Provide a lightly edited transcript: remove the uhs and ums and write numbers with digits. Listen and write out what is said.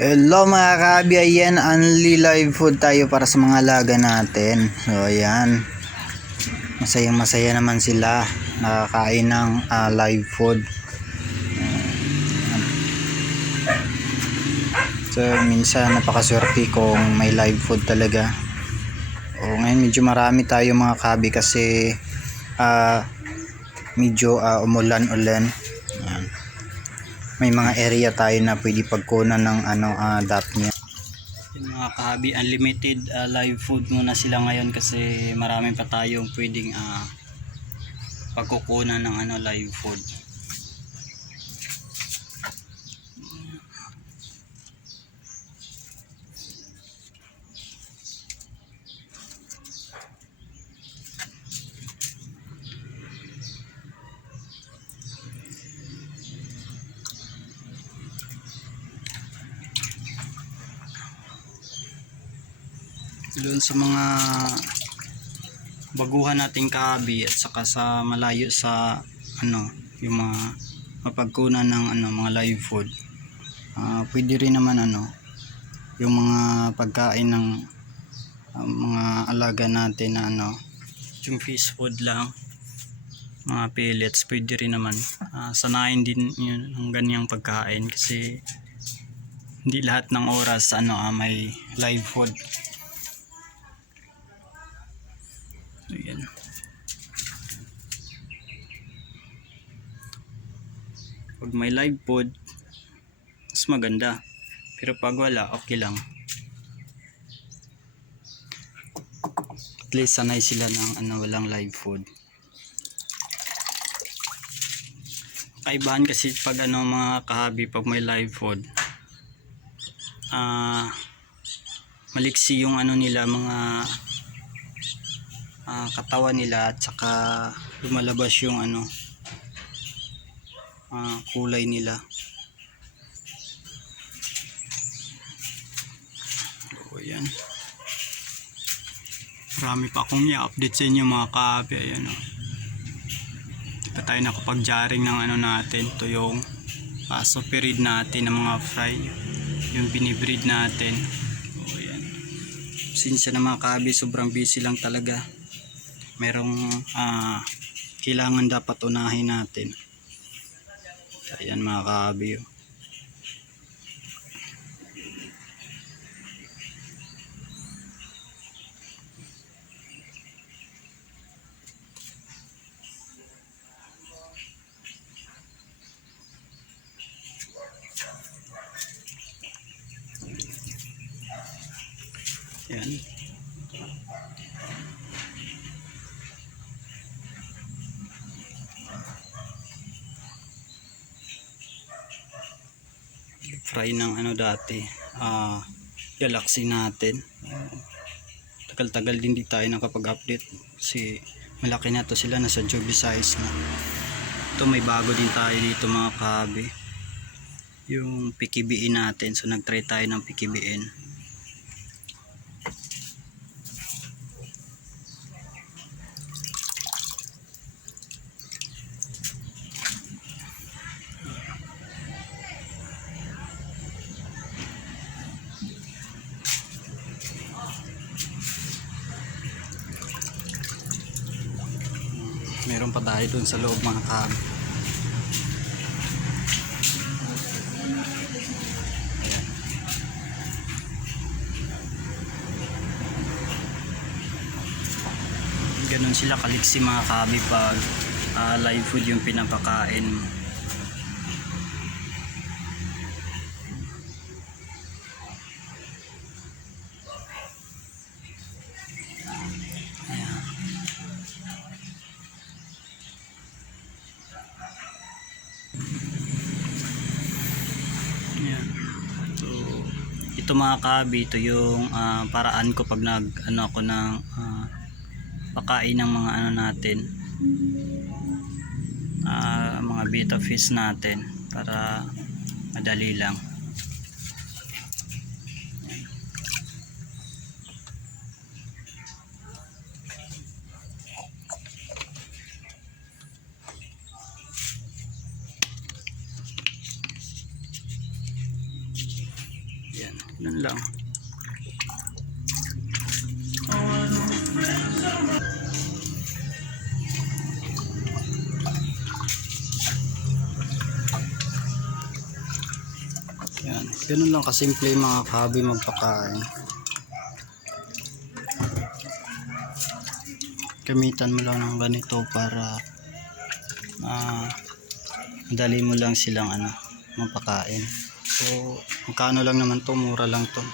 Hello mga kabi, ayan, only live food tayo para sa mga alaga natin. So ayan, masayang masaya naman sila nakakain ng live food. So minsan napakaswerte kung may live food talaga. Ngayon medyo marami tayo mga kabi kasi medyo umulan-ulan. Ayan. May mga area tayo na pwede pagkunan ng dap niya. Yung mga kahabi, unlimited live food muna sila ngayon kasi marami pa tayong pwedeng pagkukunan ng live food. Doon sa mga baguhan nating kahabi at saka sa malayo sa yung mga mapagkunan ng mga live food, pwede rin naman yung mga pagkain ng mga alaga natin na yung fish food lang, mga pellets, pwede rin naman sanayin din yun ng ganyang pagkain kasi hindi lahat ng oras may live food. Ayan. Pag may live food mas maganda, pero pag wala okay lang, at least sanay sila ng walang live food. Kaibahan kasi pag mga kahabi, pag may live food maliksi yung nila, mga katawan nila, at saka lumalabas yung kulay nila. So ayan, marami pa akong i-update sa inyo mga kahabi. Ayan di pa tayo nakapag-jaring ng natin. Ito yung super-breed natin ng mga fry, yung binibreed natin. So ayan, sinsya na mga kahabi, sobrang busy lang talaga. Merong kailangan dapat unahin natin. Ayan mga kahabi. Ayan. Fry ng dati Galaxy natin. Tagal-tagal din di tayo nakapag-update kasi malaki na to sila, nasa Joby size na. Ito may bago din tayo dito mga kahabi, yung PKBN natin. So nag-try tayo ng PKBN. Meron pa tayo dun sa loob mga kahabi. Ganun sila kaliksi mga kahabi pag live food yung pinapakain. Ito mga kahabi, ito yung paraan ko pag ako ng pakain ng mga natin, mga betta fish natin, para madali lang. Yun lang. Yan. Ganun lang kasimple yung mga kahabi magpakain. Gamitan mo lang ng ganito para madali mo lang silang mapakain. So magkano lang naman to, mura lang to.